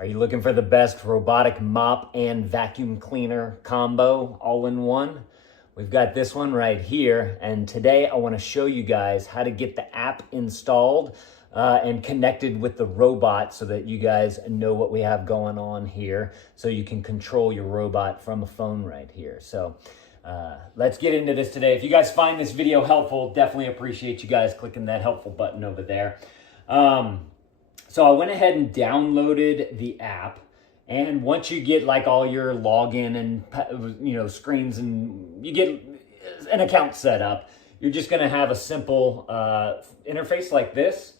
Are you looking for the best robotic mop and vacuum cleaner combo all in one? We've got this one right here, and today I want to show you guys how to get the app installed and connected with the robot so that you guys know what we have going on here, so you can control your robot from a phone right here. So let's get into this today. If you guys find this video helpful, definitely appreciate you guys clicking that helpful button over there. So I went ahead and downloaded the app, and once you get like all your login and screens and you get an account set up, you're just going to have a simple interface like this.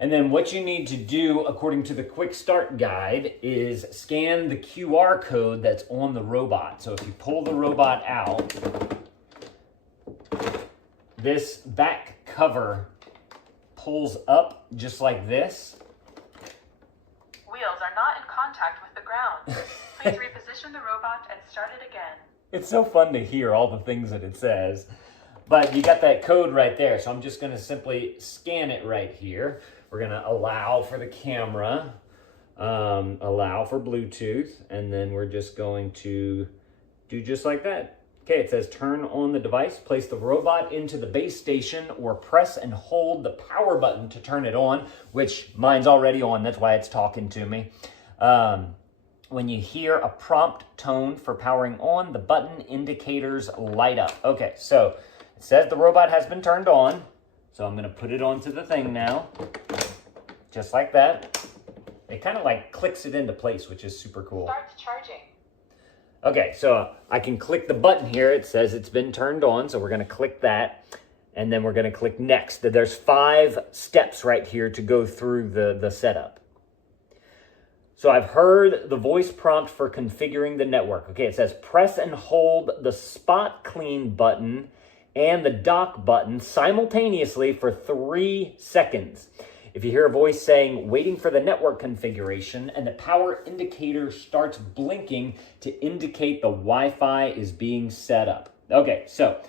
And then what you need to do, according to the quick start guide, is scan the QR code that's on the robot. So if you pull the robot out, this back cover pulls up just like this. Wheels are not in contact with the ground. Please reposition the robot and start it again. It's so fun to hear all the things that it says. But you got that code right there. So I'm just going to simply scan it right here. We're going to allow for the camera, allow for Bluetooth, and then we're just going to do just like that. Okay, it says turn on the device, place the robot into the base station, or press and hold the power button to turn it on, which mine's already on, that's why it's talking to me. When you hear a prompt tone for powering on, the button indicators light up. Okay, so it says the robot has been turned on, so I'm gonna put it onto the thing now, just like that. It kind of like clicks it into place, which is super cool. Start charging. Okay, so I can click the button here. It says it's been turned on, so we're going to click that, and then we're going to click next. There's 5 steps right here to go through the setup. So I've heard the voice prompt for configuring the network. Okay, it says press and hold the spot clean button and the dock button simultaneously for 3 seconds. If you hear a voice saying, waiting for the network configuration, and the power indicator starts blinking to indicate the Wi-Fi is being set up. Okay, so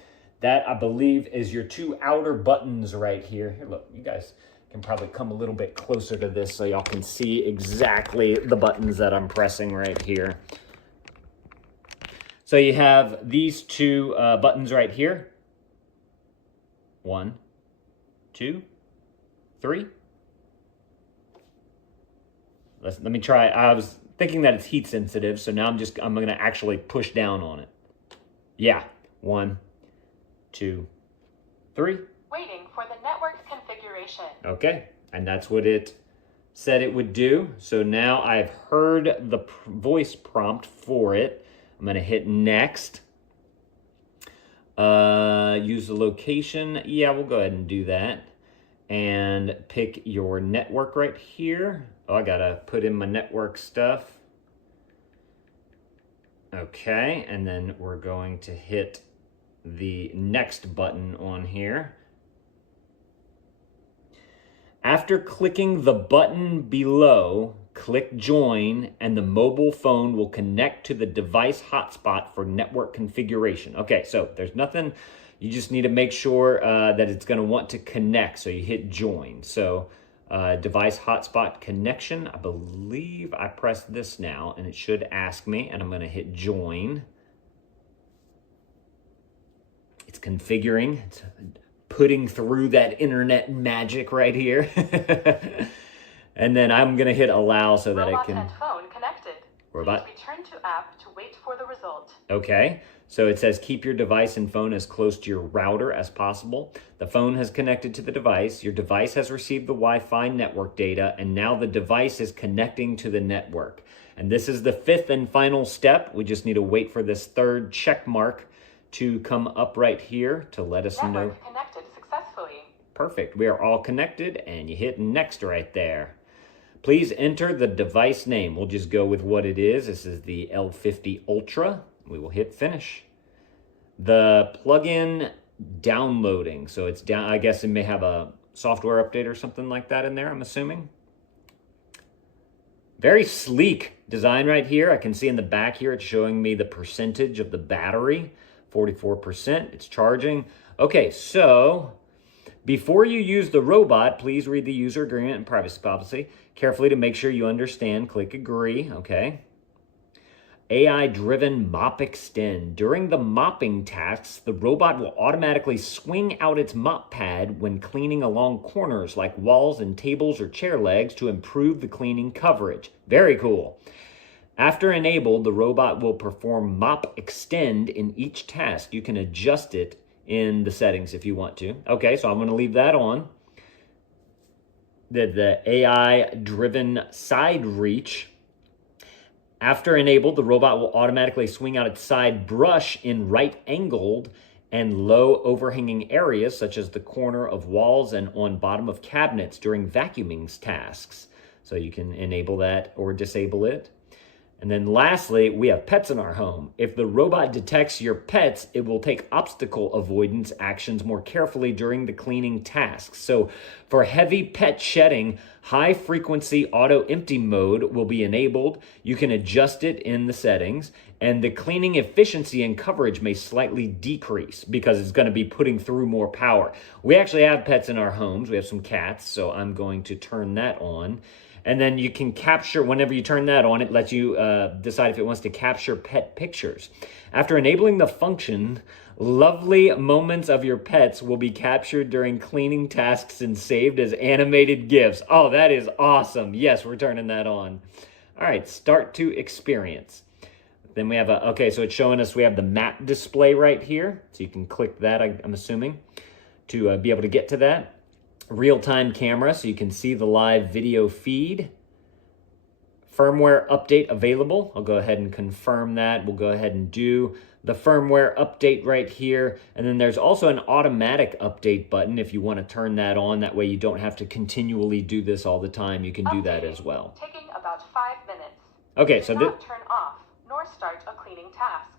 that, I believe, is your 2 outer buttons right here. Here, look, you guys can probably come a little bit closer to this so y'all can see exactly the buttons that I'm pressing right here. So you have these 2 buttons right here. 1, 2, 3. Let me try. I was thinking that it's heat sensitive, so now I'm going to actually push down on it. Yeah. 1, 2, 3. Waiting for the network configuration. Okay. And that's what it said it would do. So now I've heard the voice prompt for it. I'm going to hit next. Use the location. Yeah, we'll go ahead and do that. And pick your network right here. Oh, I gotta put in my network stuff. Okay, and then we're going to hit the next button on here. After clicking the button below, click join, and the mobile phone will connect to the device hotspot for network configuration. Okay, so there's nothing. You just need to make sure that it's going to want to connect, so you hit join. So device hotspot connection, I believe I press this now, and it should ask me, and I'm going to hit join. It's configuring. It's putting through that internet magic right here. And then I'm going to hit allow so that I can... Robot and phone connected. Robot. Please return to app to wait for the result. Okay, so it says keep your device and phone as close to your router as possible. The phone has connected to the device. Your device has received the Wi-Fi network data, and now the device is connecting to the network. And this is the 5th and final step. We just need to wait for this 3rd check mark to come up right here to let us know. Network connected successfully. Perfect. We are all connected, and you hit next right there. Please enter the device name. We'll just go with what it is. This is the L50 Ultra. We will hit finish. The plugin downloading. So it's down. I guess it may have a software update or something like that in there, I'm assuming. Very sleek design right here. I can see in the back here, it's showing me the percentage of the battery, 44%. It's charging. Okay, so Before you use the robot, please read the user agreement and privacy policy carefully to make sure you understand. Click agree, okay. AI-driven mop extend. During the mopping tasks, the robot will automatically swing out its mop pad when cleaning along corners like walls and tables or chair legs to improve the cleaning coverage. Very cool. After enabled, the robot will perform mop extend in each task. You can adjust it in the settings if you want to. Okay, so I'm going to leave that on. The AI-driven side reach. After enabled, the robot will automatically swing out its side brush in right-angled and low overhanging areas, such as the corner of walls and on bottom of cabinets during vacuuming tasks. So you can enable that or disable it. And then lastly, we have pets in our home. If the robot detects your pets, it will take obstacle avoidance actions more carefully during the cleaning tasks. So for heavy pet shedding, high frequency auto empty mode will be enabled. You can adjust it in the settings, and the cleaning efficiency and coverage may slightly decrease because it's going to be putting through more power. We actually have pets in our homes. We have some cats, so I'm going to turn that on. And then you can capture, whenever you turn that on, it lets you decide if it wants to capture pet pictures. After enabling the function, lovely moments of your pets will be captured during cleaning tasks and saved as animated GIFs. Oh, that is awesome. Yes, we're turning that on. All right, start to experience. Then we have okay, so it's showing us we have the map display right here. So you can click that, I'm assuming, to be able to get to that. Real-time camera, so you can see the live video feed. Firmware update available. I'll go ahead and confirm that. We'll go ahead and do the firmware update right here. And then there's also an automatic update button if you want to turn that on. That way you don't have to continually do this all the time. You can do that as well. Taking about 5 minutes. Okay, so do not turn off nor start a cleaning task.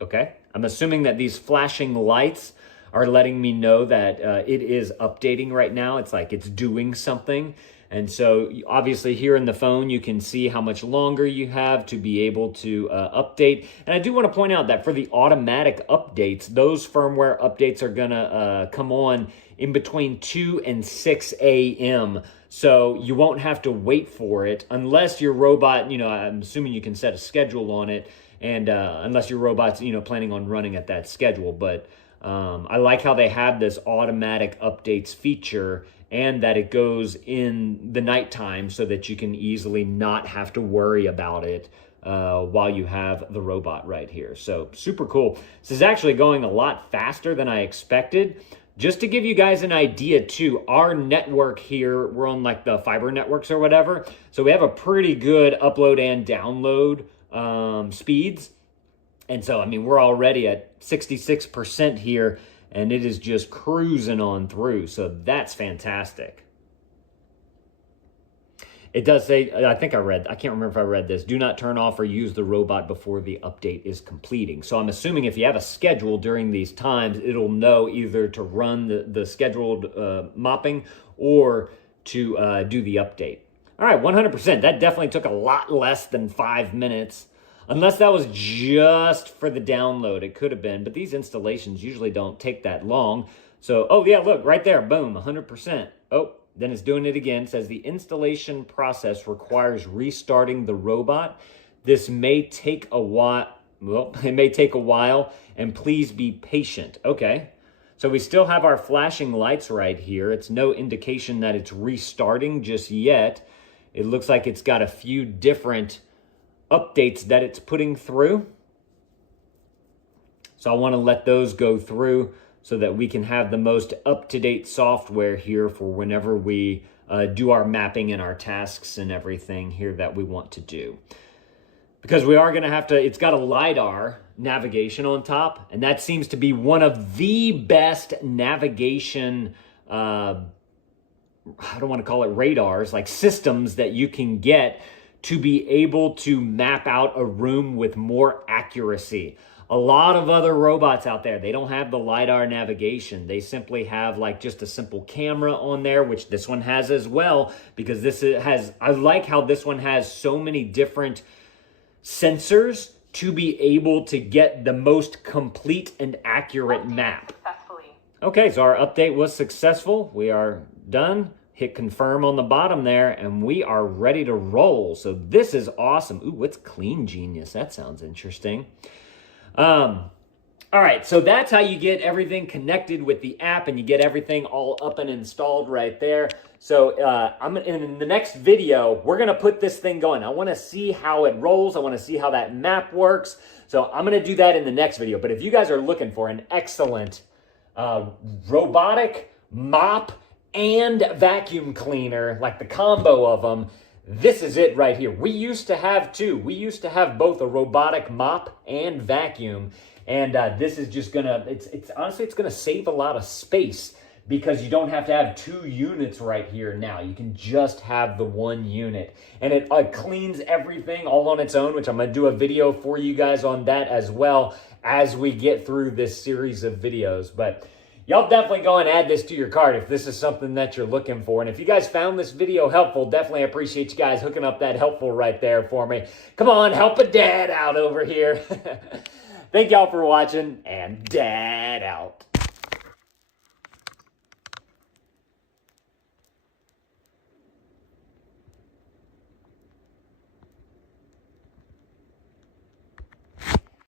Okay, I'm assuming that these flashing lights are letting me know that it is updating right now. It's like it's doing something. And so obviously here in the phone, you can see how much longer you have to be able to update. And I do want to point out that for the automatic updates, those firmware updates are gonna come on in between 2 and 6 a.m. So you won't have to wait for it unless your robot, I'm assuming you can set a schedule on it, and unless your robot's, planning on running at that schedule. But I like how they have this automatic updates feature and that it goes in the nighttime so that you can easily not have to worry about it while you have the robot right here. So super cool. This is actually going a lot faster than I expected. Just to give you guys an idea too, our network here, we're on like the fiber networks or whatever. So we have a pretty good upload and download speeds. And so, we're already at 66% here, and it is just cruising on through. So that's fantastic. It does say, I can't remember if I read this, do not turn off or use the robot before the update is completing. So I'm assuming if you have a schedule during these times, it'll know either to run the scheduled mopping or to do the update. All right, 100%. That definitely took a lot less than 5 minutes. Unless that was just for the download, it could have been. But these installations usually don't take that long. So, oh yeah, look, right there, boom, 100%. Oh, then it's doing it again. It says the installation process requires restarting the robot. This may take a while. Well, it may take a while, and please be patient. Okay, so we still have our flashing lights right here. It's no indication that it's restarting just yet. It looks like it's got a few different updates that it's putting through. So I want to let those go through so that we can have the most up-to-date software here for whenever we do our mapping and our tasks and everything here that we want to do. Because we are going to have to, it's got a LIDAR navigation on top, and that seems to be one of the best navigation, I don't want to call it radars, like systems that you can get to be able to map out a room with more accuracy. A lot of other robots out there, they don't have the LIDAR navigation. They simply have like just a simple camera on there, which this one has as well, because I like how this one has so many different sensors to be able to get the most complete and accurate map. Okay, so our update was successful. We are done. Hit confirm on the bottom there, and we are ready to roll. So this is awesome. Ooh, what's Clean Genius? That sounds interesting. All right, so that's how you get everything connected with the app, and you get everything all up and installed right there. So I'm in the next video, we're gonna put this thing going. I wanna see how it rolls. I wanna see how that map works. So I'm gonna do that in the next video. But if you guys are looking for an excellent robotic mop and vacuum cleaner, like the combo of them, this is it right here. We used to have two. We used to have both a robotic mop and vacuum. And this is just gonna, honestly, it's gonna save a lot of space because you don't have to have two units right here now. You can just have the one unit. And it cleans everything all on its own, which I'm gonna do a video for you guys on that as well as we get through this series of videos. But y'all definitely go and add this to your cart if this is something that you're looking for. And if you guys found this video helpful, definitely appreciate you guys hooking up that helpful right there for me. Come on, help a dad out over here. Thank y'all for watching, and Dad out.